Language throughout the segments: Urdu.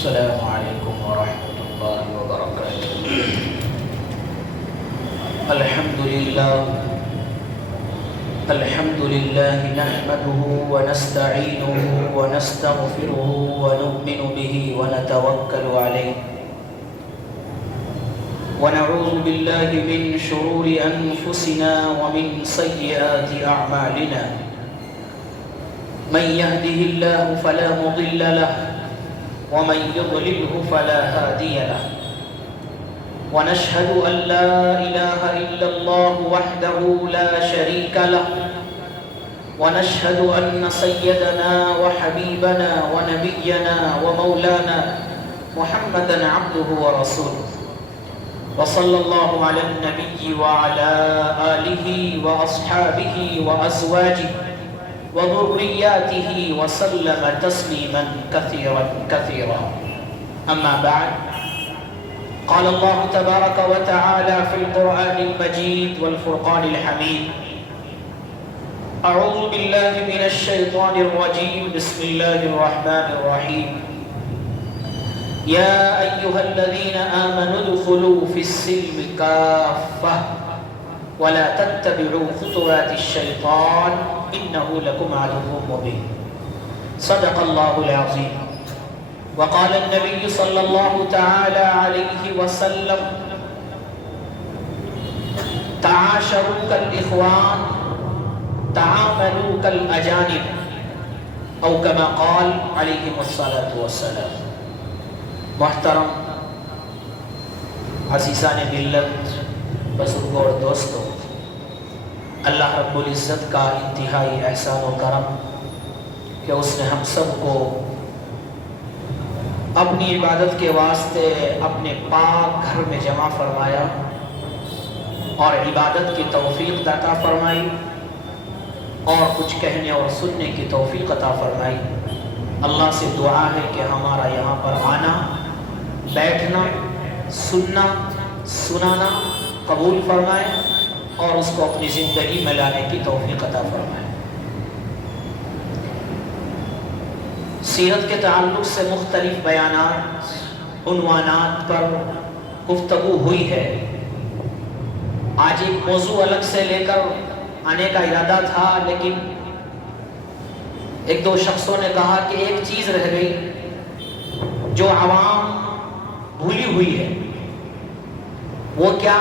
السلام علیکم ورحمۃ اللہ وبرکاتہ۔ الحمد للہ نحمده ونستعینه ونستغفره ونؤمن به ونتوکل علیہ ونعوذ باللہ من شرور انفسنا ومن سیئات اعمالنا من يهده الله فلا مضل له ومن يضلله فلا هادي له ونشهد أن لا إله إلا الله وحده لا شريك له ونشهد أن سيدنا وحبيبنا ونبينا ومولانا محمدا عبده ورسوله وصلى الله على النبي وعلى آله وأصحابه وأزواجه وذرياته وسلم تسليما كثيرا كثيرا. أما بعد، قال الله تبارك وتعالى في القرآن المجيد والفرقان الحميد: أعوذ بالله من الشيطان الرجيم، بسم الله الرحمن الرحيم. يا أيها الذين آمنوا ادخلوا في السلم كافة ولا تتبعوا خطوات الشيطان إنه لكم عدو مبين. صدق الله العظيم. وقال النبي صلى الله تعالى عليه وسلم: تعاشروا كالإخوان تعاملوا كالأجانب، أو كما قال عليه الصلاة والسلام. محترم عزیزان ملت، بزرگوں اور دوستوں، اللہ رب العزت کا انتہائی احسان و کرم کہ اس نے ہم سب کو اپنی عبادت کے واسطے اپنے پاک گھر میں جمع فرمایا اور عبادت کی توفیق عطا فرمائی اور کچھ کہنے اور سننے کی توفیق عطا فرمائی۔ اللہ سے دعا ہے کہ ہمارا یہاں پر آنا، بیٹھنا، سننا، سنانا قبول فرمائے اور اس کو اپنی زندگی میں لانے کی توفیق عطا فرمائے۔ سیرت کے تعلق سے مختلف بیانات، عنوانات پر گفتگو ہوئی ہے۔ آج ایک موضوع الگ سے لے کر آنے کا ارادہ تھا، لیکن ایک دو شخصوں نے کہا کہ ایک چیز رہ گئی جو عوام بھولی ہوئی ہے۔ وہ کیا؟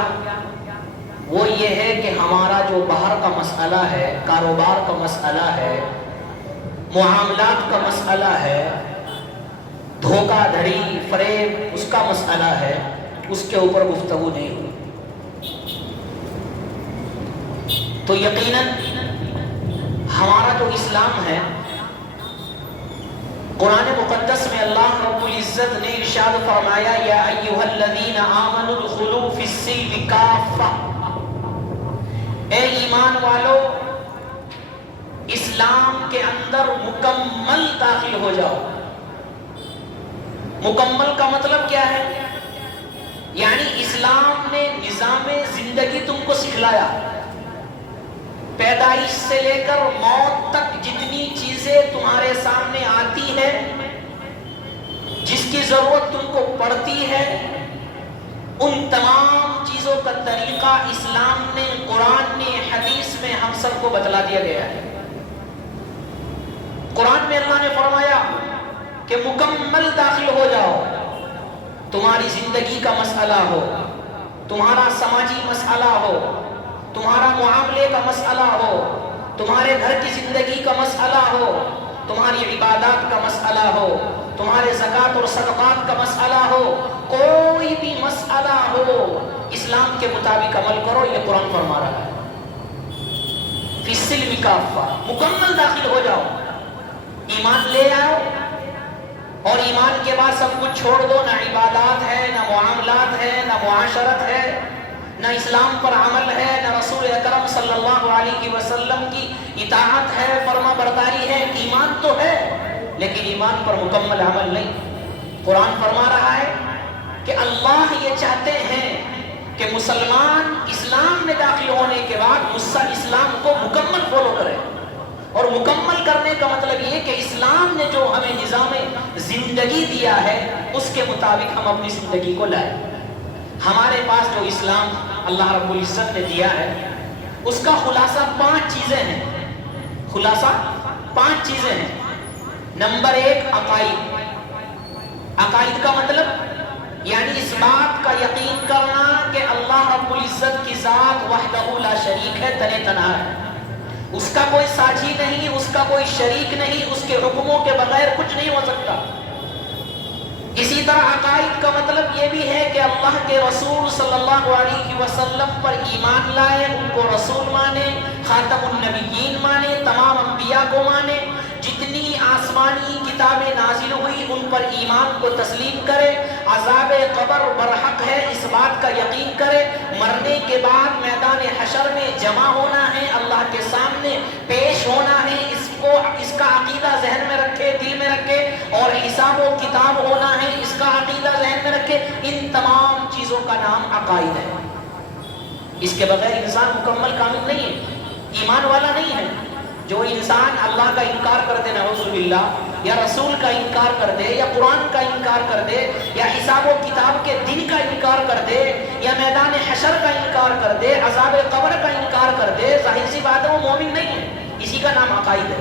وہ یہ ہے کہ ہمارا جو باہر کا مسئلہ ہے، کاروبار کا مسئلہ ہے، معاملات کا مسئلہ ہے، دھوکہ دھڑی، فریب، اس کا مسئلہ ہے، اس کے اوپر گفتگو نہیں ہوئی۔ تو یقیناً ہمارا جو اسلام ہے، قرآن مقدس میں اللہ رب العزت نے ارشاد فرمایا: یا ایھا الذین آمنوا ادخلوا فی السلم کافہ، اے ایمان والو اسلام کے اندر مکمل داخل ہو جاؤ۔ مکمل کا مطلب کیا ہے؟ یعنی اسلام نے نظام زندگی تم کو سکھلایا۔ پیدائش سے لے کر موت تک جتنی چیزیں تمہارے سامنے آتی ہے، جس کی ضرورت تم کو پڑتی ہے، ان تمام چیزوں کا طریقہ اسلام نے، قرآن نے، حدیث میں ہم سب کو بتلا دیا گیا ہے۔ قرآن میں اللہ نے فرمایا کہ مکمل داخل ہو جاؤ۔ تمہاری زندگی کا مسئلہ ہو، تمہارا سماجی مسئلہ ہو، تمہارا معاملے کا مسئلہ ہو، تمہارے گھر کی زندگی کا مسئلہ ہو، تمہاری عبادات کا مسئلہ ہو، تمہارے زکوٰۃ اور صدقات کا مسئلہ ہو، کوئی بھی مسئلہ ہو، اسلام کے مطابق عمل کرو، یہ قرآن فرما رہا ہے۔ فی السلم کافہ، مکمل داخل ہو جاؤ، ایمان لے آؤ، اور ایمان کے بعد سب کچھ چھوڑ دو۔ نہ عبادات ہے، نہ معاملات ہے، نہ معاشرت ہے، نہ اسلام پر عمل ہے، نہ رسول اکرم صلی اللہ علیہ وسلم کی اطاعت ہے، فرما برداری ہے۔ ایمان تو ہے لیکن ایمان پر مکمل عمل نہیں۔ قرآن فرما رہا ہے کہ اللہ یہ چاہتے ہیں کہ مسلمان اسلام میں داخل ہونے کے بعد اسلام کو مکمل فالو کرے، اور مکمل کرنے کا مطلب یہ کہ اسلام نے جو ہمیں نظام زندگی دیا ہے اس کے مطابق ہم اپنی زندگی کو لائیں۔ ہمارے پاس جو اسلام اللہ رب العزت نے دیا ہے اس کا خلاصہ 5 چیزیں ہیں۔ خلاصہ 5 چیزیں ہیں۔ نمبر 1 عقائد۔ عقائد کا مطلب یعنی اس بات کا یقین کرنا کہ اللہ رب العزت کی ذات وحدہ لا شریک ہے، تنہ تنہا ہے، اس کا کوئی ساجی نہیں، اس کا کوئی شریک نہیں، اس کے حکموں کے بغیر کچھ نہیں ہو سکتا۔ اسی طرح عقائد کا مطلب یہ بھی ہے کہ اللہ کے رسول صلی اللہ علیہ وسلم پر ایمان لائے، ان کو رسول مانے، خاتم النبیین مانے، تمام انبیاء کو مانے، جتنی آسمانی کتابیں نازل ہوئی ان پر ایمان کو تسلیم کرے، عذاب قبر برحق ہے اس بات کا یقین کرے، مرنے کے بعد میدان حشر میں جمع ہونا ہے، اللہ کے سامنے پیش ہونا ہے، اس کا عقیدہ ذہن میں رکھے، دل میں رکھے، اور حساب و کتاب ہونا ہے، اس کا عقیدہ ذہن میں رکھے۔ ان تمام چیزوں کا نام عقائد ہے۔ اس کے بغیر انسان مکمل کامل نہیں ہے، ایمان والا نہیں ہے۔ جو انسان اللہ کا انکار کر دے، نعوذ باللہ، یا رسول کا انکار کر دے، یا قرآن کا انکار کر دے، یا حساب و کتاب کے دن کا انکار کر دے، یا میدان حشر کا انکار کر دے، عذاب قبر کا انکار کر دے، ظاہر سی بات ہے وہ مومن نہیں ہے۔ اسی کا نام عقائد ہے،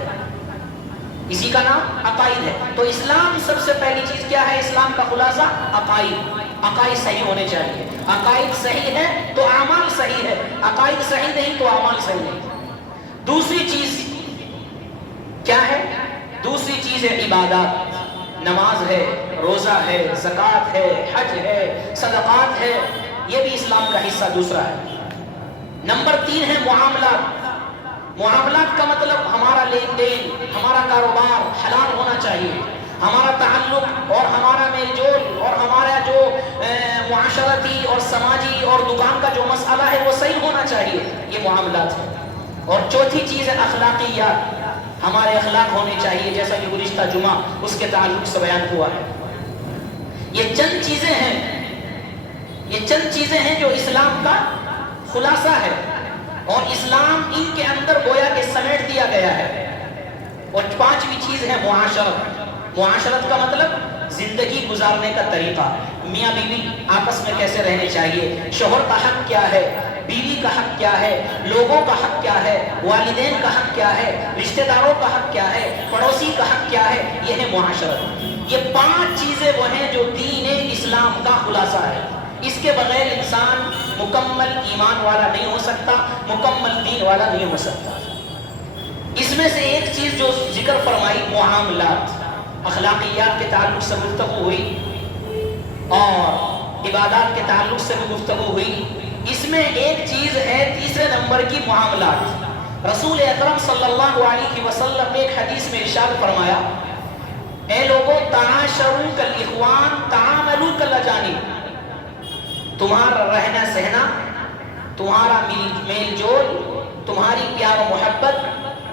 اسی کا نام عقائد ہے۔ تو اسلام سب سے پہلی چیز کیا ہے؟ اسلام کا خلاصہ عقائد۔ عقائد صحیح ہونے چاہیے۔ عقائد صحیح ہے تو اعمال صحیح ہے، عقائد صحیح نہیں تو اعمال صحیح نہیں۔ دوسری چیز کیا ہے؟ دوسری چیز ہے عبادات۔ نماز ہے، روزہ ہے، زکوٰۃ ہے، حج ہے، صدقات ہے، یہ بھی اسلام کا حصہ دوسرا ہے۔ نمبر 3 ہے معاملات۔ معاملات کا مطلب ہمارا لین دین، ہمارا کاروبار حلال ہونا چاہیے، ہمارا تعلق اور ہمارا میل جول اور ہمارا جو معاشرتی اور سماجی اور دکان کا جو مسئلہ ہے وہ صحیح ہونا چاہیے، یہ معاملات ہے۔ اور چوتھی چیز ہے اخلاقیات۔ ہمارے اخلاق ہونے چاہیے، جیسا کہ گزشتہ جمعہ اس کے تعلق سے بیان ہوا ہے۔ یہ چند چیزیں ہیں، یہ چند چیزیں ہیں جو اسلام کا خلاصہ ہے، اور اسلام ان کے اندر گویا کہ سمیٹ دیا گیا ہے۔ اور 5ویں چیز ہے معاشرت۔ معاشرت کا مطلب زندگی گزارنے کا طریقہ، میاں بیوی آپس میں کیسے رہنے چاہیے، شوہر کا حق کیا ہے، بیوی کا حق کیا ہے، لوگوں کا حق کیا ہے، والدین کا حق کیا ہے، رشتہ داروں کا حق کیا ہے، پڑوسی کا حق کیا ہے، یہ ہے معاشرت۔ یہ 5 چیزیں وہ ہیں جو دین اسلام کا خلاصہ ہے۔ اس کے بغیر انسان مکمل ایمان والا نہیں ہو سکتا، مکمل دین والا نہیں ہو سکتا۔ اس میں سے ایک چیز جو ذکر فرمائی، معاملات، اخلاقیات کے تعلق سے گفتگو ہوئی اور عبادات کے تعلق سے بھی گفتگو ہوئی۔ اس میں ایک چیز ہے 3 نمبر کی، معاملات۔ رسول اکرم صلی اللہ علیہ وسلم نے ایک حدیث میں ارشاد فرمایا، اے لوگوں، تعاشروا کالاخوان تعاملوا کالاجانب۔ تمہارا رہنا سہنا، تمہارا میل جول، تمہاری پیار و محبت،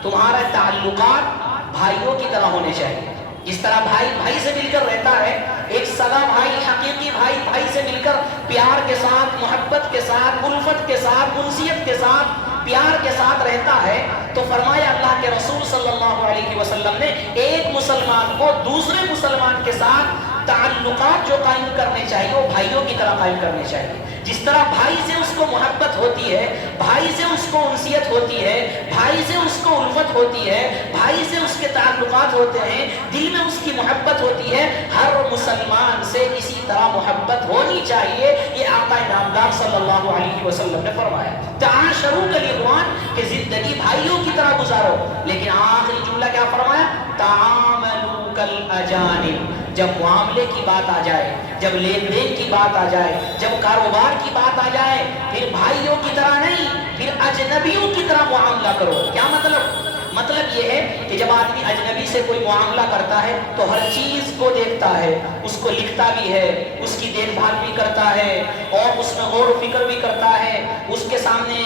تمہارا تعلقات بھائیوں کی طرح ہونے چاہیے۔ جس طرح بھائی بھائی سے مل کر رہتا ہے، ایک سگا بھائی، حقیقی بھائی بھائی سے مل کر پیار کے ساتھ، محبت کے ساتھ، الفت کے ساتھ، انسیت کے ساتھ، پیار کے ساتھ رہتا ہے، تو فرمایا اللہ کے رسول صلی اللہ علیہ وسلم نے ایک مسلمان کو دوسرے مسلمان کے ساتھ تعلقات جو قائم کرنے چاہیے وہ بھائیوں کی طرح قائم کرنے چاہیے۔ جس طرح بھائی سے اس کو محبت ہوتی ہے، بھائی سے اس کو انسیت ہوتی ہے، بھائی سے اس کو الفت ہوتی ہے، بھائی سے اس کے تعلقات ہوتے ہیں، دل میں اس کی محبت ہوتی ہے، ہر مسلمان سے اسی طرح محبت ہونی چاہیے۔ یہ آقا نامدار صلی اللہ علیہ وسلم نے فرمایا، تعاشروا کالاخوان، کہ زندگی بھائیوں کی طرح گزارو۔ لیکن آخری جملہ کیا فرمایا؟ تعاملوا کالاجانب۔ جب معاملے کی بات آ جائے، جب لین دین کی بات آ جائے، جب کاروبار کی بات آ جائے، پھر بھائیوں کی طرح نہیں، پھر اجنبیوں کی طرح معاملہ کرو۔ کیا مطلب؟ مطلب یہ ہے کہ جب آدمی اجنبی سے کوئی معاملہ کرتا ہے تو ہر چیز کو دیکھتا ہے، اس کو لکھتا بھی ہے، اس کی دیکھ بھال بھی کرتا ہے، اور اس میں غور و فکر بھی کرتا ہے، اس کے سامنے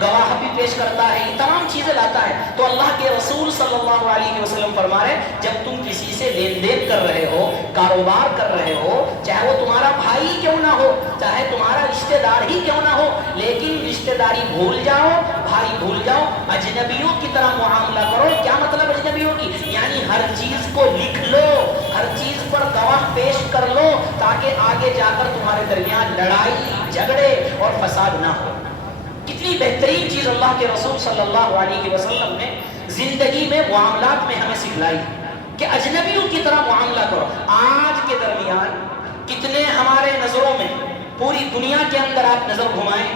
گواہ بھی پیش کرتا ہے، یہ تمام چیزیں لاتا ہے۔ تو اللہ کے رسول صلی اللہ علیہ وسلم فرما رہے ہیں، جب تم کسی سے لین دین کر رہے ہو، کاروبار کر رہے ہو، چاہے وہ تمہارا بھائی کیوں نہ ہو، چاہے تمہارا رشتہ دار ہی کیوں نہ ہو، لیکن رشتہ داری بھول جاؤ، بھائی بھول جاؤ، اجنبیوں کی طرح معاملہ کرو۔ کیا مطلب اجنبیوں کی؟ یعنی ہر چیز کو لکھ لو، ہر چیز پر گواہ پیش کر لو تاکہ آگے جا کر تمہارے درمیان لڑائی جھگڑے اور فساد نہ ہو۔ کتنی بہترین چیز اللہ کے رسول صلی اللہ علیہ وسلم نے زندگی میں معاملات میں ہمیں سکھلائی کہ اجنبیوں کی طرح معاملہ کرو۔ آج کے درمیان کتنے ہمارے نظروں میں پوری دنیا کے اندر آپ نظر گھمائیں،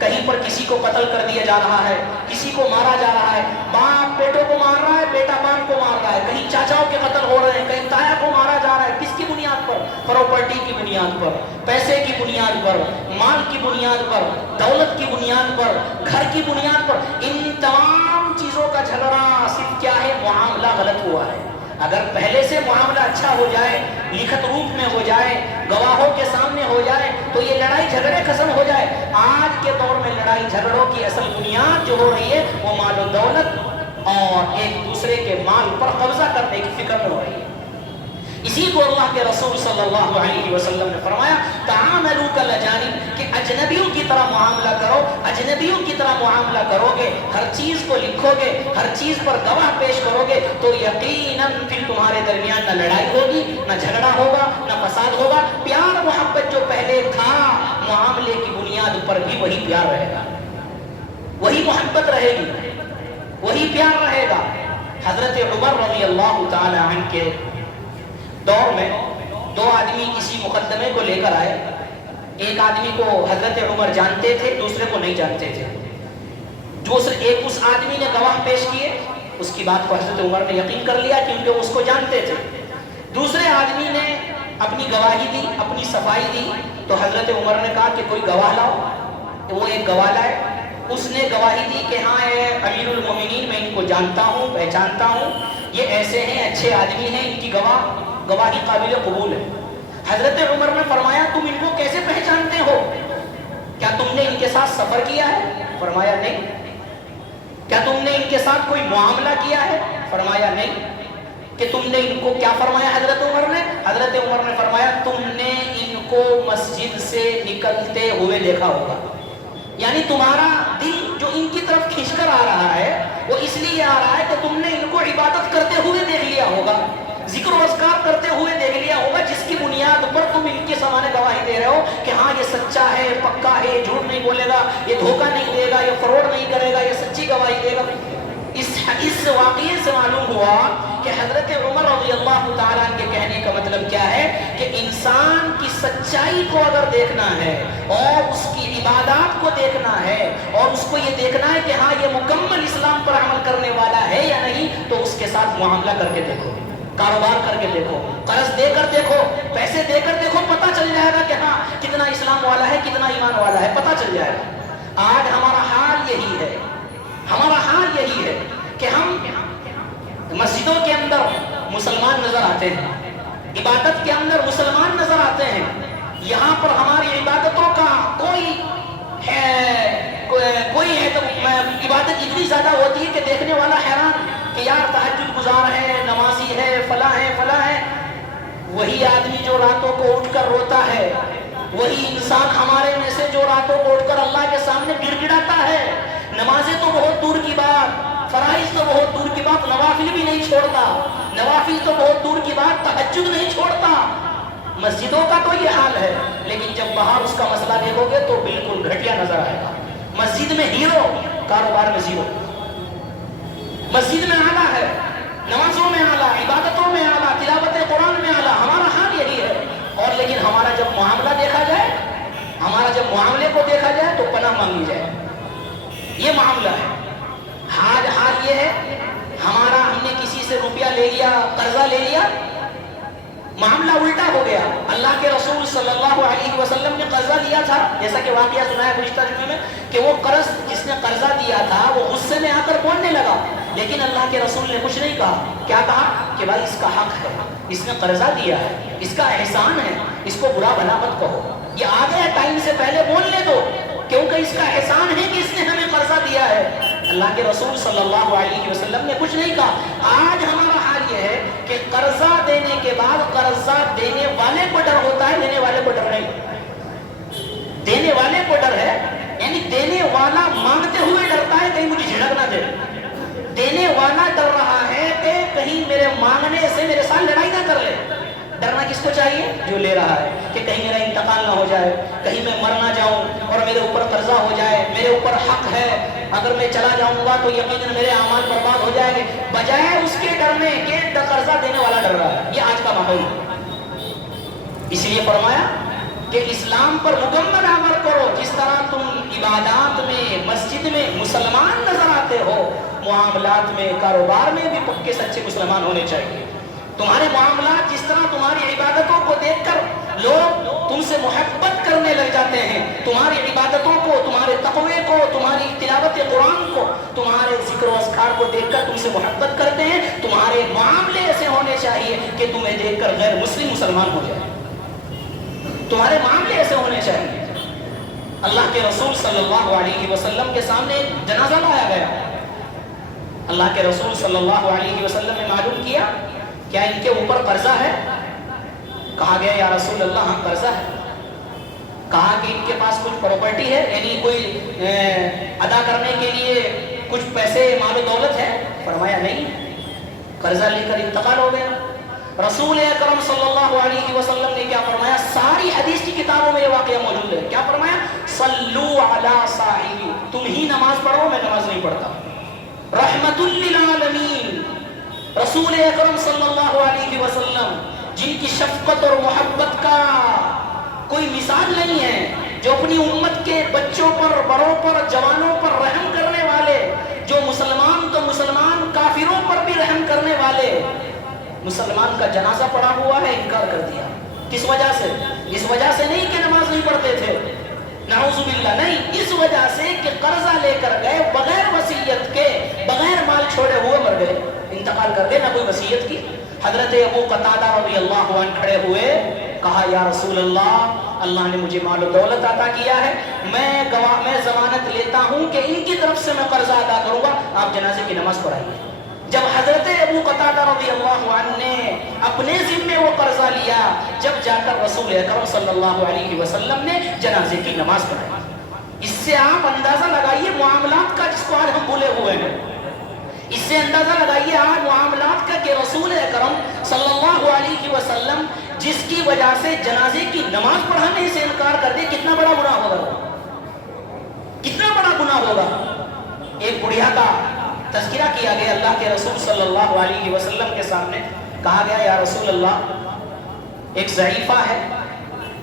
کہیں پر کسی کو قتل کر دیا جا رہا ہے، کسی کو مارا جا رہا ہے، باپ بیٹوں کو مار رہا ہے، بیٹا باپ کو مار رہا ہے، کہیں چاچاؤں کے قتل ہو رہے ہیں، کہیں تایا کو مارا جا رہا ہے۔ کس کی بنیاد پر؟ پراپرٹی کی بنیاد پر، پیسے کی بنیاد پر، مال کی بنیاد پر، دولت کی بنیاد پر، گھر کی بنیاد پر۔ ان تمام چیزوں کا جھگڑا صرف کیا ہے؟ معاملہ غلط ہوا ہے۔ اگر پہلے سے معاملہ اچھا ہو جائے، لکھت روپ میں ہو جائے، گواہوں کے سامنے ہو جائے تو یہ لڑائی جھگڑے ختم ہو جائے۔ آج کے دور میں لڑائی جھگڑوں کی اصل بنیاد جو ہو رہی ہے وہ مال و دولت اور ایک دوسرے کے مال پر قبضہ کرنے کی فکر میں ہو رہی ہے۔ اسی کو اللہ کے رسول صلی اللہ علیہ وسلم نے فرمایا تعاملوا کالاجانب، کہ اجنبیوں کی طرح معاملہ کرو۔ اجنبیوں کی طرح معاملہ کرو گے، ہر چیز کو لکھو گے، ہر چیز پر گواہ پیش کرو گے تو یقیناً پھر تمہارے درمیان نہ لڑائی ہوگی، نہ جھگڑا ہوگا، نہ فساد ہوگا۔ پیار محبت جو پہلے تھا معاملے کی بنیاد پر بھی وہی پیار رہے گا، وہی محبت رہے گی، وہی پیار رہے گا۔ حضرت عمر رضی اللہ تعالی عنہ کے دور میں دو آدمی کسی مقدمے کو لے کر آئے۔ ایک آدمی کو حضرت عمر جانتے تھے، دوسرے کو نہیں جانتے تھے۔ اس آدمی نے گواہ پیش کیے، اس کی بات کو حضرت عمر نے یقین کر لیا کیونکہ وہ اس کو جانتے تھے۔ دوسرے آدمی نے اپنی گواہی دی، اپنی صفائی دی، تو حضرت عمر نے کہا کہ کوئی گواہ لاؤ۔ وہ ایک گواہ لائے، اس نے گواہی دی کہ ہاں اے امیر المومنین، میں ان کو جانتا ہوں، پہچانتا ہوں، یہ ایسے ہیں، اچھے آدمی ہیں، ان کی گواہی قابل قبول ہے۔ حضرت عمر نے فرمایا تم ان کو کیسے پہچانتے ہو؟ کیا تم نے ان کے ساتھ سفر کیا ہے؟ فرمایا نہیں۔ کیا تم نے ان کے ساتھ کوئی معاملہ کیا ہے؟ فرمایا نہیں۔ کہ تم نے ان کو کیا فرمایا حضرت عمر نے؟ حضرت عمر نے فرمایا تم نے ان کو مسجد سے نکلتے ہوئے دیکھا ہوگا، یعنی تمہارا دل جو ان کی طرف کھینچ کر آ رہا ہے وہ اس لیے آ رہا ہے کہ تم نے ان کو عبادت کرتے ہوئے دیکھ لیا ہوگا، ذکر و اذکار کرتے ہوئے دیکھ لیا ہوگا، جس کی بنیاد پر تم ان کے سامنے گواہی دے رہے ہو کہ ہاں یہ سچا ہے، پکا ہے، جھوٹ نہیں بولے گا، یہ دھوکہ نہیں دے گا، یہ فراڈ نہیں کرے گا، یہ سچی گواہی دے گا۔ اس واقعے سے معلوم ہوا کہ حضرت عمر رضی اللہ تعالیٰ عنہ کے کہنے کا مطلب کیا ہے کہ انسان کی سچائی کو اگر دیکھنا ہے اور اس کی عبادات کو دیکھنا ہے اور اس کو یہ دیکھنا ہے کہ ہاں یہ مکمل اسلام پر عمل کرنے والا ہے یا نہیں، تو اس کے ساتھ معاملہ کر کے دیکھو، کاروبار کر کے دیکھو، قرض دے کر دیکھو، پیسے دے کر دیکھو، پتہ چل جائے گا کہ ہاں کتنا اسلام والا ہے، کتنا ایمان والا ہے، پتہ چل جائے گا۔ آج ہمارا حال یہی ہے، ہمارا حال یہی ہے کہ ہم مسجدوں کے اندر مسلمان نظر آتے ہیں، عبادت کے اندر مسلمان نظر آتے ہیں، یہاں پر ہماری عبادتوں کا کوئی ہے تو عبادت اتنی زیادہ ہوتی ہے کہ دیکھنے والا حیران کہ یار تہجد گزار ہے، نمازی ہے، فلاں ہے، فلاں ہے۔ وہی آدمی جو راتوں کو اٹھ کر روتا ہے، وہی انسان ہمارے میں سے جو راتوں کو اٹھ کر اللہ کے سامنے گڑ گڑاتا ہے، نمازیں تو بہت دور کی بات، فرائض تو بہت دور کی بات، نوافل بھی نہیں چھوڑتا، نوافل تو بہت دور کی بات، تہجد نہیں چھوڑتا۔ مسجدوں کا تو یہ حال ہے، لیکن جب باہر اس کا مسئلہ دیکھو گے تو بالکل گھٹیا نظر آئے گا۔ مسجد میں ہیرو، کاروبار میں زیرو۔ مسجد میں اعلیٰ ہے، نمازوں میں اعلیٰ، عبادتوں میں اعلیٰ، تلاوت قرآن میں اعلیٰ، ہمارا حال یہی ہے۔ اور لیکن ہمارا جب معاملہ دیکھا جائے، ہمارا جب معاملے کو دیکھا جائے تو پناہ مانگی جائے، یہ معاملہ ہے۔ حال یہ ہے ہمارا، ہم نے کسی سے روپیہ لے لیا، قرضہ لے لیا، معاملہ الٹا ہو گیا۔ اللہ کے رسول صلی اللہ علیہ وسلم نے قرضہ لیا تھا، جیسا کہ واقعہ سنا ہے گزشتہ جمعے میں کہ وہ قرض جس نے قرضہ دیا تھا وہ غصے میں آ کر بولنے لگا، لیکن اللہ کے رسول نے کچھ نہیں کہا۔ کیا کہا کہ بھائی اس کا حق ہے، اس نے قرضہ دیا ہے، اس کا احسان ہے، اس کو برا بھلا مت کہو، یہ آ گیا ٹائم سے پہلے بولنے دو، کیونکہ اس کا احسان ہے کہ اس نے ہمیں قرضہ دیا ہے۔ اللہ کے رسول صلی اللہ علیہ وسلم نے کچھ نہیں کہا۔ آج ہمارا حال یہ ہے کہ قرضہ دینے کے بعد قرضہ دینے والے کو ڈر ہوتا ہے، دینے والے کو ڈر نہیں۔ دینے والے کو ڈر ہے، یعنی دینے والا مانگتے ہوئے ڈرتا ہے کہیں مجھے جھڑک نہ دے، دینے والا ڈر رہا ہے کہ کہیں میرے مانگنے سے میرے ساتھ لڑائی نہ کر لے۔ ڈرنا کس کو چاہیے؟ جو لے رہا ہے، کہ کہیں میرا انتقال نہ ہو جائے، کہیں میں مر نہ جاؤں اور میرے اوپر قرضہ ہو جائے، میرے اوپر حق ہے، اگر میں چلا جاؤں گا تو یقیناً میرے اعمال برباد ہو جائیں گے، بجائے اس کے ڈرنے کے قرضہ دینے والا ڈر رہا ہے۔ یہ آج کا ماحول ہے۔ اس لیے فرمایا کہ اسلام پر مکمل عمل کرو، جس طرح تم عبادات میں، مسجد میں مسلمان نظر آتے ہو، معاملات میں، کاروبار میں بھی پکے سچے مسلمان ہونے چاہیے۔ تمہارے معاملات جس طرح تمہاری عبادتوں کو دیکھ کر لوگ تم سے محبت کرنے لگ جاتے ہیں، تمہاری عبادتوں کو، تمہارے تقوی کو، تمہاری تلاوت قرآن کو، تمہارے ذکر و اذکار کو دیکھ کر تم سے محبت کرتے ہیں، تمہارے معاملے ایسے ہونے چاہیے کہ تمہیں دیکھ کر غیر مسلم مسلمان ہو جائے۔ تمہارے معاملے ایسے ہونے چاہیے۔ اللہ کے رسول صلی اللہ علیہ وسلم کے سامنے ایک جنازہ لایا گیا۔ اللہ کے رسول صلی اللہ علیہ وسلم نے معلوم کیا کیا ان کے اوپر قرضہ ہے؟ کہا گیا یا رسول اللہ ہاں قرضہ ہے۔ کہا کہ ان کے پاس کچھ پراپرٹی ہے، یعنی کوئی ادا کرنے کے لیے کچھ پیسے مال و دولت ہے؟ فرمایا نہیں، قرضہ لے کر انتقال ہو گیا۔ رسول اکرم صلی اللہ علیہ وسلم نے کیا فرمایا؟ ساری حدیث کی کتابوں میں یہ واقعہ موجود ہے۔ کیا فرمایا؟ صلو علی صاحبی، تم ہی نماز پڑھو، میں نماز نہیں پڑھتا۔ رحمت للعالمین، رسول اکرم صلی اللہ علیہ وسلم جن کی شفقت اور محبت کا کوئی مثال نہیں ہے، جو اپنی امت کے بچوں پر، بڑوں پر، جوانوں پر رحم کرنے والے، جو مسلمان تو مسلمان، کافروں پر بھی رحم کرنے والے، مسلمان کا جنازہ پڑا ہوا ہے، انکار کر دیا۔ کس وجہ سے؟ اس وجہ سے نہیں کہ نماز نہیں پڑھتے تھے، نعوذ باللہ، نہیں، اس وجہ سے کہ قرضہ لے کر گئے، بغیر وصیت کے، بغیر مال چھوڑے ہوئے مر گئے، انتقال کر گئے، نہ کوئی وصیت کی۔ حضرت ابو قتادہ رضی اللہ عنہ کھڑے ہوئے، کہا یا رسول اللہ، اللہ نے مجھے مال و دولت عطا کیا ہے، میں ضمانت لیتا ہوں کہ ان کی طرف سے میں قرضہ ادا کروں گا، آپ جنازے کی نماز پڑھائیے۔ جب حضرت ابو قتادہ رضی اللہ عنہ نے اپنے ذمے وہ قرضہ لیا، جب جا کر رسول اکرم صلی اللہ علیہ وسلم نے جنازے کی نماز پڑھائی۔ اس سے آپ اندازہ لگائیے معاملات کا، جس کو آج ہم بھولے ہوئے ہیں، اس سے اندازہ لگائیے آج معاملات کا کہ رسول اکرم صلی اللہ علیہ وسلم جس کی وجہ سے جنازے کی نماز پڑھانے سے انکار کر دے، کتنا بڑا گناہ ہوگا، کتنا بڑا گناہ ہوگا۔ ایک بڑھیا کا تذکرہ کیا گیا اللہ کے رسول صلی اللہ علیہ وسلم کے سامنے، کہا گیا یا رسول اللہ، ایک ضعیفہ ہے،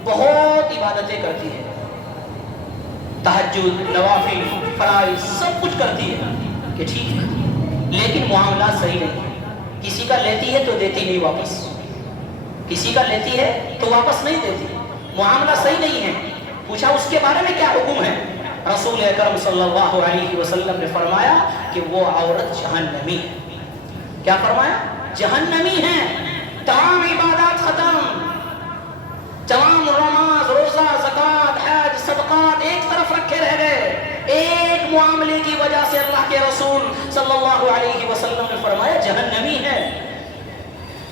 بہت عبادتیں کرتی ہے، تہجد، نوافل، فرائض سب کچھ کرتی ہے، کہ ٹھیک ہے، لیکن معاملات صحیح نہیں ہے، کسی کا لیتی ہے تو دیتی نہیں واپس، کسی کا لیتی ہے تو واپس نہیں دیتی، معاملہ صحیح نہیں ہے۔ پوچھا اس کے بارے میں کیا حکم ہے؟ رسول اکرم صلی اللہ علیہ وسلم نے فرمایا کہ وہ عورت جہنمی ہے۔ کیا فرمایا؟ جہنمی ہے۔ تمام عبادات ختم، تمام نماز، روزہ، زکوٰۃ، حج، صدقات ایک طرف رکھے رہ گئے، ایک معاملے کی وجہ سے اللہ کے رسول صلی اللہ علیہ وسلم نے فرمایا جہنمی ہے۔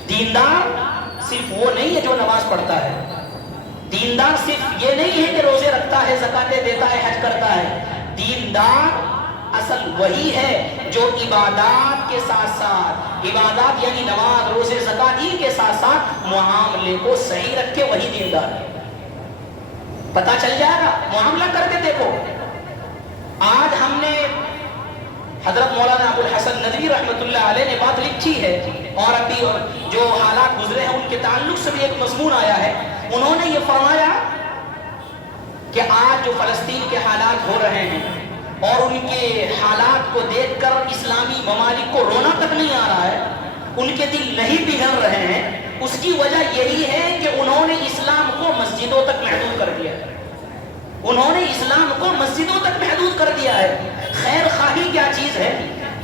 دیندار صرف وہ نہیں ہے جو نماز پڑھتا ہے، دیندار صرف یہ نہیں ہے کہ روزے رکھتا ہے، زکاتیں دیتا ہے، حج کرتا ہے۔ دیندار اصل وہی ہے جو عبادات کے ساتھ ساتھ، عبادات یعنی نماز، روزے، زکات، ان کے ساتھ ساتھ معاملے کو صحیح رکھے، وہی دیندار ہے۔ پتہ چل جائے گا، معاملہ کر کے دیکھو۔ آج ہم نے حضرت مولانا ابو الحسن ندوی رحمۃ اللہ علیہ نے بات لکھی ہے، اور ابھی جو حالات گزرے ہیں ان کے تعلق سے بھی ایک مضمون آیا ہے۔ انہوں نے یہ فرمایا کہ آج جو فلسطین کے حالات ہو رہے ہیں اور ان کے حالات کو دیکھ کر اسلامی ممالک کو رونا تک نہیں آ رہا ہے، ان کے دل نہیں پگھل رہے ہیں، اس کی وجہ یہی ہے کہ انہوں نے اسلام کو مسجدوں تک محدود کر دیا ہے، انہوں نے اسلام کو مسجدوں تک محدود کر دیا ہے۔ خیر خواہی کیا چیز ہے،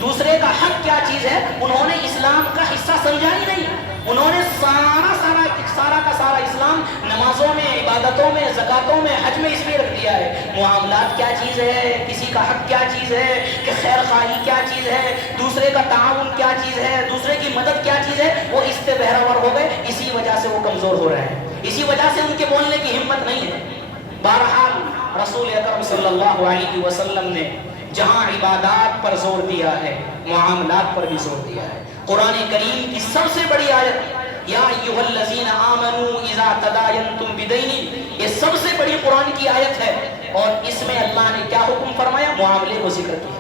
دوسرے کا حق کیا چیز ہے، انہوں نے اسلام کا حصہ سمجھا ہی نہیں۔ انہوں نے سارا کا سارا اسلام نمازوں میں، عبادتوں میں، زکاتوں میں، حج میں اس میں رکھ دیا ہے۔ معاملات کیا چیز ہے، کسی کا حق کیا چیز ہے، کہ خیر خواہی کیا چیز ہے، دوسرے کا تعاون کیا چیز ہے، دوسرے کی مدد کیا چیز ہے، وہ اس سے بہراور ہو گئے۔ اسی وجہ سے وہ کمزور ہو رہے ہیں، اسی وجہ سے ان کے بولنے کی ہمت نہیں ہے۔ بہرحال رسول اکرم صلی اللہ علیہ وسلم نے جہاں عبادات پر زور دیا ہے، معاملات پر بھی زور دیا ہے۔ قرآن کریم کی سب سے بڑی آیت یا ایھا الذین آمنوا اذا تداینتم بدین، یہ سب سے بڑی قرآن کی آیت ہے، اور اس میں اللہ نے کیا حکم فرمایا؟ معاملے کو ذکر کیا۔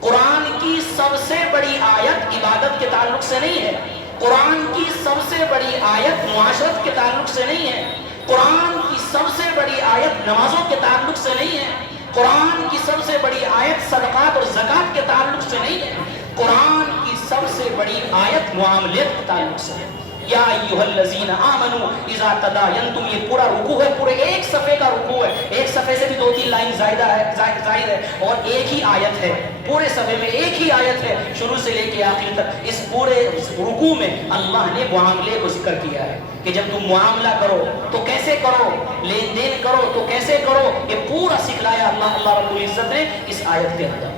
قرآن کی سب سے بڑی آیت عبادت کے تعلق سے نہیں ہے، قرآن کی سب سے بڑی آیت معاشرت کے تعلق سے نہیں ہے، قرآن کی سب سے بڑی آیت نمازوں کے تعلق سے نہیں ہے، قرآن کی سب سے بڑی آیت صدقات اور زکوٰۃ کے تعلق سے نہیں ہے، قرآن کی سب سے بڑی آیت معاملات کے تعلق سے ہے۔ یا ایھا الذین آمنوا اذا تداینتم، یہ پورا رکوع ہے، پورے ایک صفحے کا رکوع ہے، ایک صفحے سے بھی 2-3 لائن زائد ہے، اور ایک ہی آیت ہے، پورے صفحے میں ایک ہی آیت ہے، شروع سے لے کے آخر تک۔ اس پورے رکوع میں اللہ نے معاملے کو ذکر کیا ہے کہ جب تم معاملہ کرو تو کیسے کرو، لین دین کرو تو کیسے کرو، یہ پورا سکھلایا اللہ رب العزت نے اس آیت کے اندر۔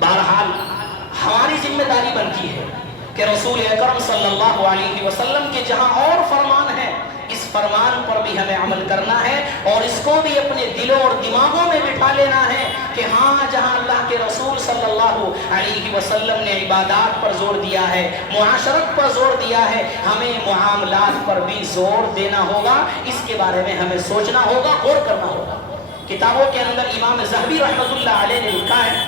بہرحال ہماری ذمہ داری بنتی ہے کہ رسول اکرم صلی اللہ علیہ وسلم کے جہاں اور فرمان ہے، اس فرمان پر بھی ہمیں عمل کرنا ہے، اور اس کو بھی اپنے دلوں اور دماغوں میں بٹھا لینا ہے کہ ہاں، جہاں اللہ کے رسول صلی اللہ علیہ وسلم نے عبادات پر زور دیا ہے، معاشرت پر زور دیا ہے، ہمیں معاملات پر بھی زور دینا ہوگا۔ اس کے بارے میں ہمیں سوچنا ہوگا، غور کرنا ہوگا۔ کتابوں کے اندر امام ذہبی رحمۃ اللہ علیہ نے لکھا ہے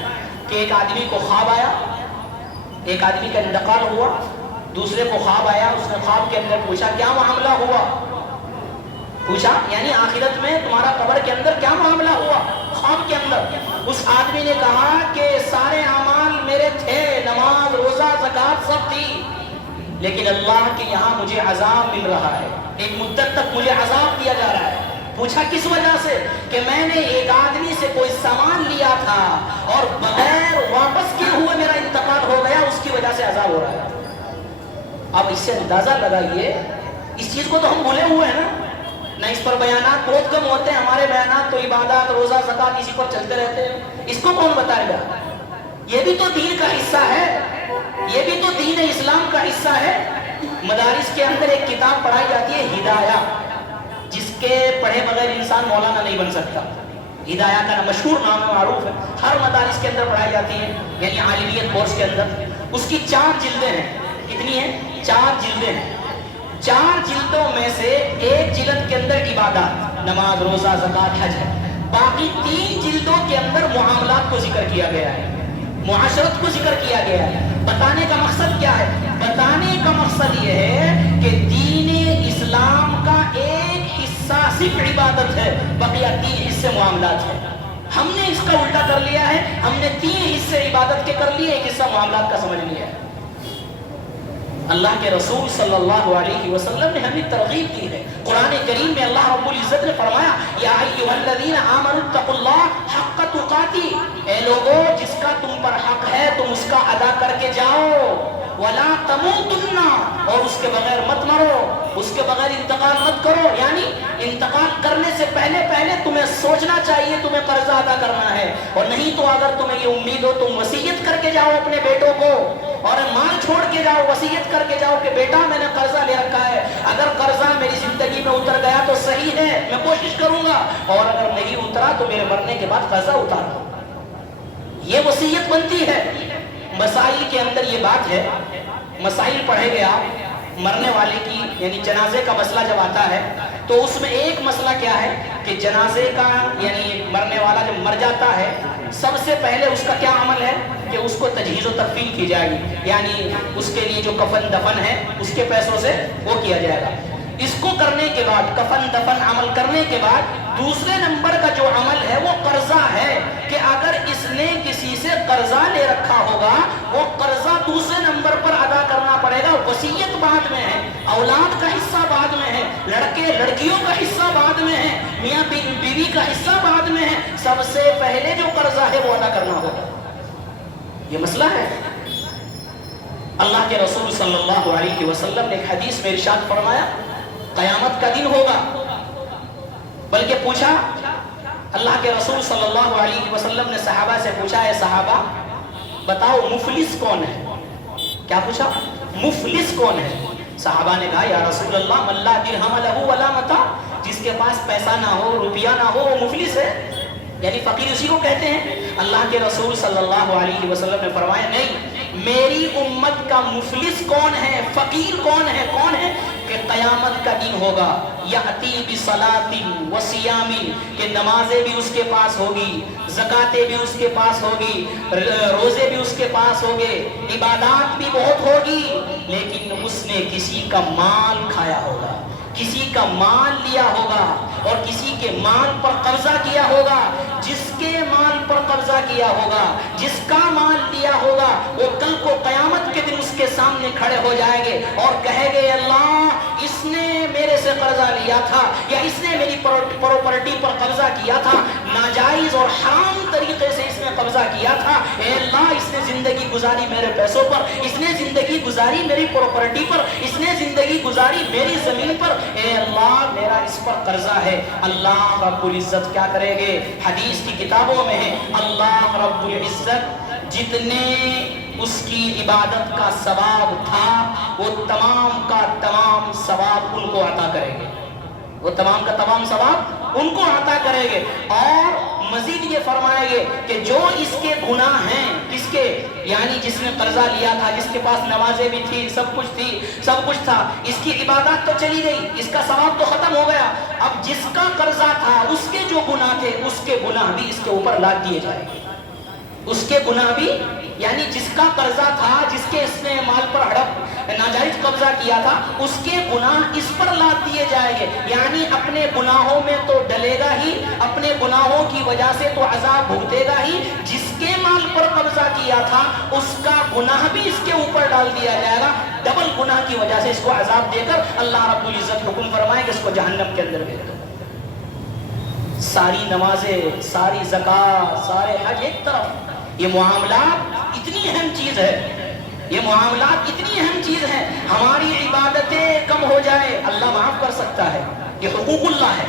کہ ایک آدمی کو خواب آیا، ایک آدمی کا انتقال ہوا، دوسرے کو خواب آیا، اس نے خواب کے اندر پوچھا کیا معاملہ ہوا، پوچھا یعنی آخرت میں تمہارا قبر کے اندر کیا معاملہ ہوا، خواب کے اندر۔ اس آدمی نے کہا کہ سارے اعمال میرے تھے، نماز روزہ زکوٰۃ سب تھی، لیکن اللہ کے یہاں مجھے عذاب مل رہا ہے، ایک مدت تک مجھے عذاب دیا جا رہا ہے۔ پوچھا کس وجہ سے؟ کہ میں نے ایک آدمی سے کوئی سامان لیا تھا اور بغیر واپس کیے ہوئے میرا انتقال ہو گیا، اس کی وجہ سے عذاب ہو رہا ہے۔ اب اس سے اندازہ لگائیے، اس چیز کو تو ہم بھولے ہوئے ہیں نہ اس پر بیانات بہت کم ہوتے ہیں، ہمارے بیانات تو عبادات روزہ زکوٰۃ اسی پر چلتے رہتے ہیں، اس کو کون بتائے گا؟ یہ بھی تو دین کا حصہ ہے، یہ بھی تو دین اسلام کا حصہ ہے۔ مدارس کے اندر ایک کتاب پڑھائی جاتی ہے ہدایہ، جس کے پڑھے بغیر انسان مولانا نہیں بن سکتا۔ ہدایہ کا مشہور نام ہے، معروف ہے، ہر مدارس کے اندر پڑھائی جاتی ہے، یعنی عالمیت کورس کے اندر۔ اس کی 4 جلدیں ہیں، کتنی ہیں؟ 4 جلدیں ہیں۔ 4 جلدوں میں سے ایک جلد کے اندر عبادات، نماز روزہ زکوٰۃ حج ہے، باقی 3 جلدوں کے اندر معاملات کو ذکر کیا گیا ہے، معاشرت کو ذکر کیا گیا ہے۔ بتانے کا مقصد کیا ہے؟ بتانے کا مقصد یہ ہے کہ دین اسلام کا ایک حصہ صرف عبادت ہے، بقیہ 3 حصے معاملات ہیں۔ ہم نے اس کا الٹا کر لیا ہے، ہم نے 3 حصے عبادت کے کر لیے، ایک حصہ معاملات کا سمجھ لیا ہے۔ اللہ کے رسول صلی اللہ علیہ وسلم نے ہمیں ترغیب دی ہے۔ قرآن کریم میں اللہ رب العزت نے فرمایا یا ایھا الذین آمنوا اتقوا اللہ حق تقاتی، اے لوگو جس کا تم پر حق ہے تم اس کا ادا کر کے جاؤ، ولا تموتن، اور اس کے بغیر مت مرو، اس کے بغیر انتقال مت کرو، یعنی انتقال کرنے سے پہلے تمہیں سوچنا چاہیے تمہیں قرضہ ادا کرنا ہے، اور نہیں تو اگر تمہیں یہ امید ہو تم وصیت کر کے جاؤ اپنے بیٹوں کو، اور مال چھوڑ کے جاؤ، وصیت کر کے جاؤ کہ بیٹا میں نے قرضہ لے رکھا ہے، اگر قرضہ میری زندگی میں اتر گیا تو صحیح ہے، میں کوشش کروں گا، اور اگر نہیں اترا تو میرے مرنے کے بعد قرضہ اتارو۔ یہ وصیت بنتی ہے۔ مسائل کے اندر یہ بات ہے، مسائل پڑھے گئے آپ، مرنے والے کی یعنی جنازے کا مسئلہ جب آتا ہے تو اس میں ایک مسئلہ کیا ہے کہ جنازے کا یعنی مرنے والا جب مر جاتا ہے سب سے پہلے اس کا کیا عمل ہے کہ اس کو تجہیز و تکفین کی جائے گی، یعنی اس کے لیے جو کفن دفن ہے اس کے پیسوں سے وہ کیا جائے گا۔ اس کو کرنے کے بعد، کفن دفن عمل کرنے کے بعد دوسرے نمبر کا جو عمل ہے وہ قرضہ ہے کہ اگر اس نے کسی سے قرضہ لے رکھا ہوگا وہ قرضہ دوسرے نمبر پر ادا کرنا پڑے گا۔ وصیت بعد میں ہے، اولاد کا حصہ بعد میں ہے، لڑکے لڑکیوں کا حصہ بعد میں ہے، میاں بیوی کا حصہ بعد میں ہے، سب سے پہلے جو قرضہ ہے وہ ادا کرنا ہوگا۔ یہ مسئلہ ہے۔ اللہ کے رسول صلی اللہ علیہ وسلم نے ایک حدیث میں ارشاد فرمایا قیامت کا دن ہوگا، بلکہ پوچھا اللہ کے رسول صلی اللہ علیہ وسلم نے صحابہ سے پوچھا ہے صحابہ بتاؤ مفلس کون ہے؟ کیا پوچھا؟ مفلس کون ہے؟ صحابہ نے کہا یا رسول اللہ من لا درہم لہ ولا متاع، جس کے پاس پیسہ نہ ہو روپیہ نہ ہو وہ مفلس ہے، یعنی فقیر اسی کو کہتے ہیں۔ اللہ کے رسول صلی اللہ علیہ وسلم نے فرمایا نہیں، میری امت کا مفلس کون ہے، فقیر کون ہے، کہ قیامت کا دن ہوگا، یاتی بصلاۃ وصیام، کہ نمازیں بھی اس کے پاس ہوگی، زکاتیں بھی اس کے پاس ہوگی، روزے بھی اس کے پاس ہوگے، عبادات بھی بہت ہوگی، لیکن اس نے کسی کا مال کھایا ہوگا، کسی کا مال لیا ہوگا اور کسی کے مال پر قبضہ کیا ہوگا۔ جس کے مال پر قبضہ کیا ہوگا، جس کا مال لیا ہوگا، وہ کل کو قیامت کے دن اس کے سامنے کھڑے ہو جائیں گے اور کہیں گے اللہ اس نے میرے سے قرضہ لیا تھا، یا اس نے میری پراپرٹی پر قبضہ کیا تھا، ناجائز اور حرام طریقے سے اس نے قبضہ کیا تھا، اے اللہ اس نے زندگی گزاری میرے پیسوں پر، اس نے زندگی گزاری میری پراپرٹی پر، اس نے زندگی گزاری میری زمین پر، اے اللہ میرا اس پر قرضہ ہے۔ اللہ رب العزت کیا کریں گے؟ حدیث کی کتابوں میں ہے، اللہ رب العزت جتنے اس کی عبادت کا ثواب تھا وہ تمام کا تمام ثواب ان کو عطا کریں گے، وہ تمام کا تمام ثواب ان کو عطا کریں گے، اور مزید یہ فرمائیں گے کہ جو اس کے گناہ ہیں، کس کے؟ یعنی جس نے قرضہ لیا تھا، جس کے پاس نمازیں بھی تھی، سب کچھ تھا، اس کی عبادات تو چلی گئی، اس کا ثواب تو ختم ہو گیا، اب جس کا قرضہ تھا اس کے جو گناہ تھے اس کے گناہ بھی اس کے اوپر لاد دیے جائیں گے، اس کے گناہ بھی، یعنی جس کا قرضہ تھا، جس کے اس نے مال پر ہڑپ ناجائز قبضہ کیا تھا، اس کے گناہ اس پر لاد دیے جائیں گے، یعنی اپنے گناہوں میں تو ڈلے گا ہی، اپنے گناہوں کی وجہ سے تو عذاب بھگتے گا ہی، جس کے مال پر قبضہ کیا تھا اس کا گناہ بھی اس کے اوپر ڈال دیا جائے گا، ڈبل گناہ کی وجہ سے اس کو عذاب دے کر اللہ رب العزت حکم فرمائے کہ اس کو جہنم کے اندر بھیج دو۔ ساری نمازیں، ساری زکات، سارے حج ایک طرف، یہ معاملات اتنی اہم چیز ہے، یہ معاملات اتنی اہم چیز ہے، ہماری عبادتیں کم ہو جائے اللہ معاف کر سکتا ہے، یہ حقوق اللہ ہے،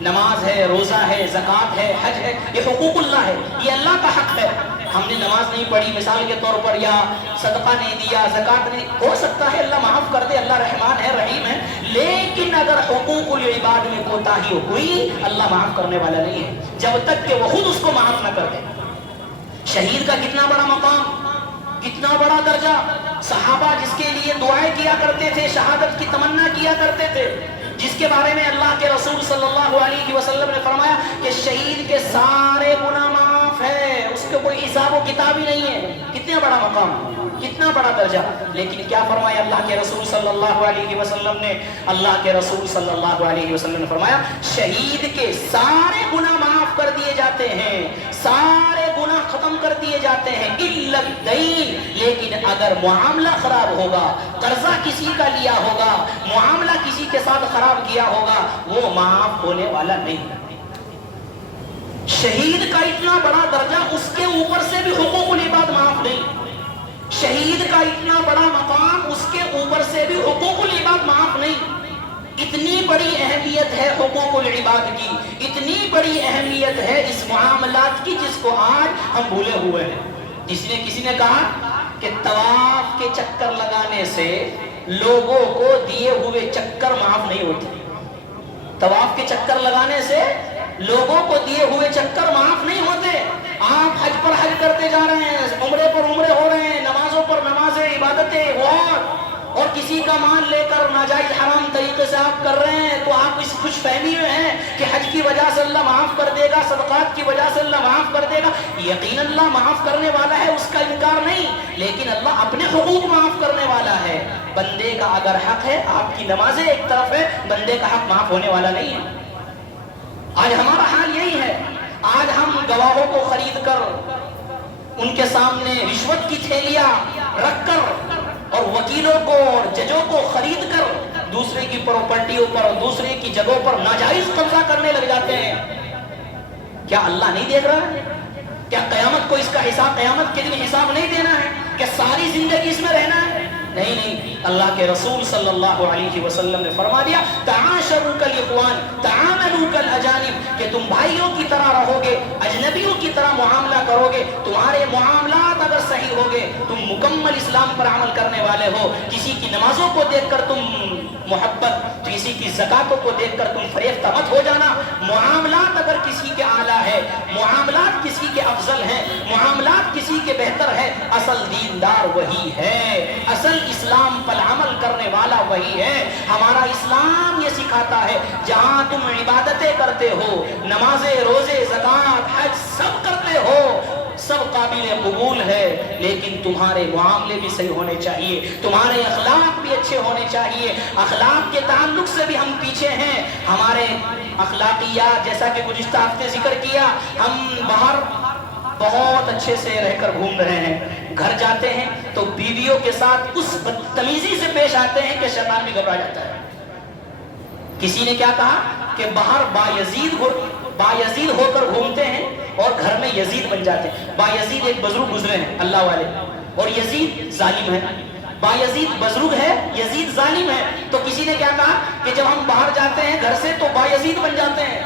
نماز ہے، روزہ ہے، زکات ہے، حج ہے، یہ حقوق اللہ ہے، یہ اللہ کا حق ہے۔ ہم نے نماز نہیں پڑھی مثال کے طور پر، یا صدقہ نہیں دیا، زکات نہیں، ہو سکتا ہے اللہ معاف کر دے، اللہ رحمان ہے، رحیم ہے، لیکن اگر حقوق العباد میں کوتاہی ہوئی اللہ معاف کرنے والا نہیں ہے جب تک کہ وہ خود اس کو معاف نہ کر دے۔ شہید کا کتنا بڑا مقام، کتنا بڑا درجہ، صحابہ جس کے لیے دعائیں کیا کرتے تھے، شہادت کی تمنا کیا کرتے تھے، جس کے بارے میں اللہ کے رسول صلی اللہ علیہ وسلم نے فرمایا کہ شہید کے سارے گناہ معاف ہے، اس کے کوئی حساب و کتاب ہی نہیں ہے، کتنا بڑا مقام، کتنا بڑا درجہ، لیکن کیا فرمایا اللہ کے رسول صلی اللہ علیہ وسلم نے؟ اللہ کے رسول صلی اللہ علیہ وسلم نے فرمایا شہید کے سارے گناہ معاف کر دیے جاتے ہیں، سارے گناہ ختم کر دیے جاتے ہیں، الا الدین، لیکن اگر معاملہ خراب ہوگا، قرضہ کسی کا لیا ہوگا، معاملہ کسی کے ساتھ خراب کیا ہوگا، وہ معاف ہونے والا نہیں۔ شہید کا اتنا بڑا درجہ، اس کے اوپر سے بھی حقوق العباد معاف نہیں، شہید کا اتنا بڑا مقام، اس کے اوپر سے بھی حقوق العباد معاف نہیں۔ اتنی بڑی اہمیت ہے حقوق العباد کی، اتنی بڑی اہمیت ہے اس معاملات کی، جس کو آج ہم بھولے ہوئے ہیں۔ کسی نے کہا کہ طواف کے چکر لگانے سے لوگوں کو دیے ہوئے چکر معاف نہیں ہوتے، طواف کے چکر لگانے سے لوگوں کو دیے ہوئے چکر معاف نہیں ہوتے۔ آپ حج پر حج کرتے جا رہے ہیں، عمرے پر عمرے ہو رہے ہیں، نمازوں پر نمازیں، عبادتیں، اور کسی کا مال لے کر ناجائز حرام طریقے سے آپ کر رہے ہیں، تو آپ اس خوش فہمی میں ہیں کہ حج کی وجہ سے اللہ معاف کر دے گا، صدقات کی وجہ سے اللہ معاف کر دے گا۔ یقین اللہ معاف کرنے والا ہے، اس کا انکار نہیں، لیکن اللہ اپنے حقوق معاف کرنے والا ہے۔ بندے کا اگر حق ہے، آپ کی نمازیں ایک طرف ہے، بندے کا حق معاف ہونے والا نہیں ہے۔ آج ہمارا حال یہی ہے، آج ہم گواہوں کو خرید کر، ان کے سامنے رشوت کی تھیلیاں رکھ کر، اور وکیلوں کو اور ججوں کو خرید کر دوسرے کی پراپرٹیوں پر اور دوسرے کی جگہوں پر ناجائز قبضہ کرنے لگ جاتے ہیں۔ کیا اللہ نہیں دیکھ رہا ہے؟ کیا قیامت کو اس کا حساب، قیامت کے دن حساب نہیں دینا ہے؟ کیا ساری زندگی اس میں رہنا ہے؟ نہیں، اللہ کے رسول صلی اللہ علیہ وسلم نے فرما دیا تعاشروا کالاخوان تعاملوا کالاجانب، کہ تم بھائیوں کی طرح رہو گے، اجنبیوں کی طرح معاملہ کرو گے، تمہارے معاملات اگر صحیح ہوگے، تم مکمل اسلام پر عمل کرنے والے ہو، کسی کی نمازوں کو دیکھ کر تم محبت، کسی کی زکاتوں کو دیکھ کر تم فریفتہ مت ہو جانا، معاملات اگر کسی کے اعلیٰ ہے، معاملات کسی کے افضل ہیں، معاملات کسی کے بہتر ہے، اصل دین دیندار وہی ہے، اصل اسلام پر عمل کرنے والا وہی ہے۔ ہمارا اسلام یہ سکھاتا ہے جہاں تم عبادتیں کرتے ہو، نمازیں، روزے، زکوٰۃ، حج سب کرتے ہو، سب قابل قبول ہے، لیکن تمہارے معاملے بھی صحیح ہونے چاہیے، تمہارے اخلاق بھی اچھے ہونے چاہیے۔ اخلاق کے تعلق سے بھی ہم پیچھے ہیں۔ ہمارے اخلاقیات جیسا کہ گزشتہ ہفتے ذکر کیا، ہم باہر بہت اچھے سے رہ کر گھوم رہے ہیں، گھر جاتے ہیں تو بیویوں کے ساتھ اس بدتمیزی سے پیش آتے ہیں کہ شیطان بھی گھبرا جاتا ہے۔ کسی نے کیا کہا کہ باہر بایزید ہو کر گھومتے ہیں اور گھر میں یزید بن جاتے ہیں۔ بایزید ایک بزرگ گزرے ہیں اللہ والے، اور یزید ظالم ہے۔ بایزید بزرگ ہے، یزید ظالم ہے۔ تو کسی نے کیا کہا کہ جب ہم باہر جاتے ہیں گھر سے تو بایزید بن جاتے ہیں،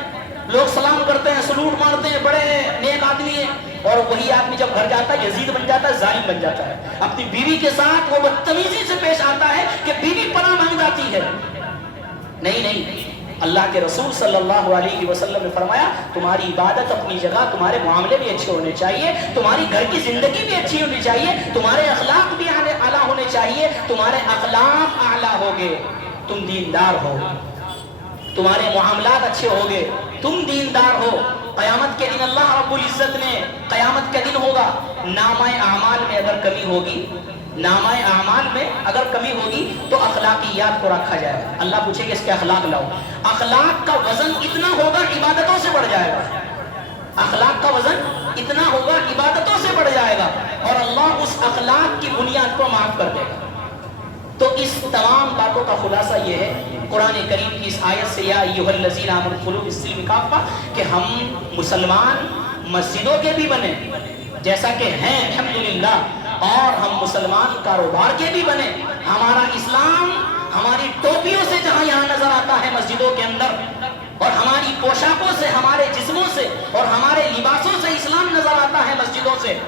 لوگ سلام کرتے ہیں، سلوٹ مارتے ہیں، بڑے نیک آدمی ہیں، اور وہی آدمی جب گھر جاتا ہے یزید بن جاتا ہے، ظالم بن جاتا ہے۔ اپنی بیوی کے ساتھ وہ بدتمیزی سے پیش آتا ہے کہ بیوی پناہ مانگ جاتی ہے۔ نہیں، اللہ کے رسول صلی اللہ علیہ وسلم نے فرمایا تمہاری عبادت اپنی جگہ، تمہارے معاملے بھی اچھے ہونے چاہیے، تمہاری گھر کی زندگی بھی اچھی ہونی چاہیے، تمہارے اخلاق بھی اعلیٰ ہونے چاہیے۔ تمہارے اخلاق اعلیٰ ہوگے تم دیندار ہو، تمہارے معاملات اچھے ہوگے تم دیندار ہو۔ قیامت کے دن اللہ رب العزت نے، قیامت کا دن ہوگا، نامہ اعمال میں اگر کمی ہوگی، نامہ اعمال میں اگر کمی ہوگی تو اخلاقیات کو رکھا جائے گا۔ اللہ پوچھے کہ اس کے اخلاق لاؤ، اخلاق کا وزن اتنا ہوگا عبادتوں سے بڑھ جائے گا، اخلاق کا وزن اتنا ہوگا عبادتوں سے بڑھ جائے گا، اور اللہ اس اخلاق کی بنیاد کو معاف کر دے گا۔ تو اس تمام باتوں کا خلاصہ یہ ہے قرآن کریم کی اس آیت سے، یا ایھا الذین آمنوا ادخلوا فی السلم کافہ، کہ ہم مسلمان مسجدوں کے بھی بنے جیسا کہ ہیں الحمدللہ، اور ہم مسلمان کاروبار کے بھی بنے۔ ہمارا اسلام ہماری ٹوپیوں سے جہاں یہاں نظر آتا ہے مسجدوں کے اندر، اور ہماری پوشاکوں سے، ہمارے جسموں سے اور ہمارے لباسوں سے اسلام نظر آتا ہے مسجدوں سے،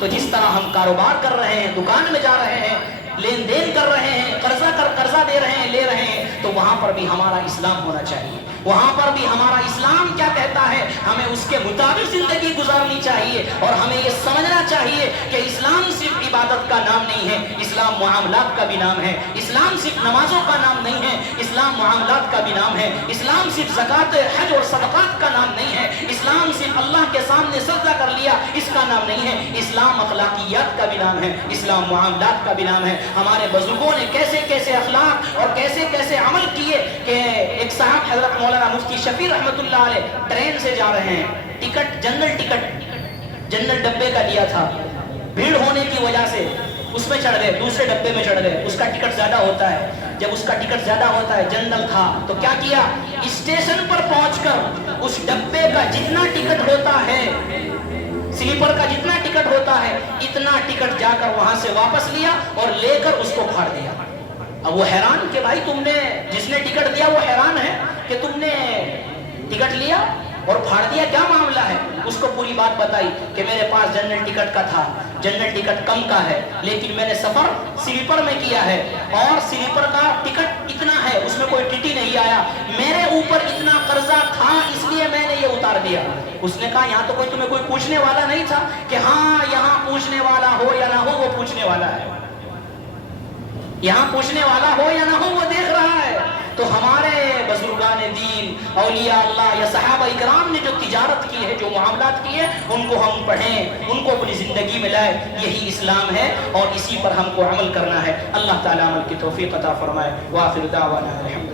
تو جس طرح ہم کاروبار کر رہے ہیں، دکان میں جا رہے ہیں، لین دین کر رہے ہیں، قرضہ دے رہے ہیں، لے رہے ہیں، تو وہاں پر بھی ہمارا اسلام ہونا چاہیے۔ وہاں پر بھی ہمارا اسلام کیا کہتا ہے، ہمیں اس کے مطابق زندگی گزارنی چاہیے، اور ہمیں یہ سمجھنا چاہیے کہ اسلام صرف عبادت کا نام نہیں ہے، اسلام معاملات کا بھی نام ہے۔ اسلام صرف نمازوں کا نام نہیں ہے، اسلام معاملات کا بھی نام ہے۔ اسلام صرف زکوٰۃ، حج اور صدقات کا نام نہیں ہے۔ اسلام صرف اللہ کے سامنے سجدہ کر لیا اس کا نام نہیں ہے۔ اسلام اخلاقیات کا بھی نام ہے، اسلام معاملات کا بھی نام ہے۔ ہمارے بزرگوں نے کیسے کیسے اخلاق اور کیسے کیسے عمل کیے کہ ایک صاحب حضرت مولانا مفتی شفیع رحمۃ اللہ علیہ ٹرین سے جا رہے ہیں، ٹکٹ جنرل ڈبے کا لیا تھا، بھیڑ ہونے کی وجہ سے اس میں چڑھ گئے، دوسرے ڈبے میں چڑھ گئے، اس کا ٹکٹ زیادہ ہوتا ہے۔ جب اس کا ٹکٹ زیادہ ہوتا ہے، جنرل تھا، تو کیا کیا، اسٹیشن پر پہنچ کر اس ڈبے کا جتنا ٹکٹ ہوتا ہے، سلیپر کا جتنا ٹکٹ ہوتا ہے، اتنا ٹکٹ جا کر وہاں سے واپس لیا اور لے کر اس کو پھاڑ دیا۔ اب وہ حیران کہ بھائی تم نے، جس نے ٹکٹ دیا وہ حیران ہے کہ تم نے ٹکٹ لیا اور پھاڑ دیا، کیا معاملہ ہے؟ اس کو پوری بات بتائی کہ میرے پاس جنرل ٹکٹ کا تھا، جنرل ٹکٹ کم کا ہے، لیکن میں نے سفر سلیپر میں کیا ہے، اور سلیپر کا ٹکٹ اتنا ہے، اس میں کوئی ٹٹی نہیں آیا، میرے اوپر اتنا قرضہ تھا اس لیے میں نے یہ اتار دیا۔ اس نے کہا یہاں تو تمہیں کوئی پوچھنے والا نہیں تھا کہ ہاں یہاں پوچھنے والا ہو یا نہ ہو، وہ پوچھنے والا ہے، یہاں پوچھنے والا ہو یا نہ ہو وہ دیکھ رہا ہے۔ تو ہمارے بزرگان دین، اولیاء اللہ یا صحابہ اکرام نے جو تجارت کی ہے، جو معاملات کیے، ان کو ہم پڑھیں، ان کو اپنی زندگی میں لائیں، یہی اسلام ہے اور اسی پر ہم کو عمل کرنا ہے۔ اللہ تعالیٰ عمل کی توفیق عطا فرمائے۔ وآخر دعوانا الحمد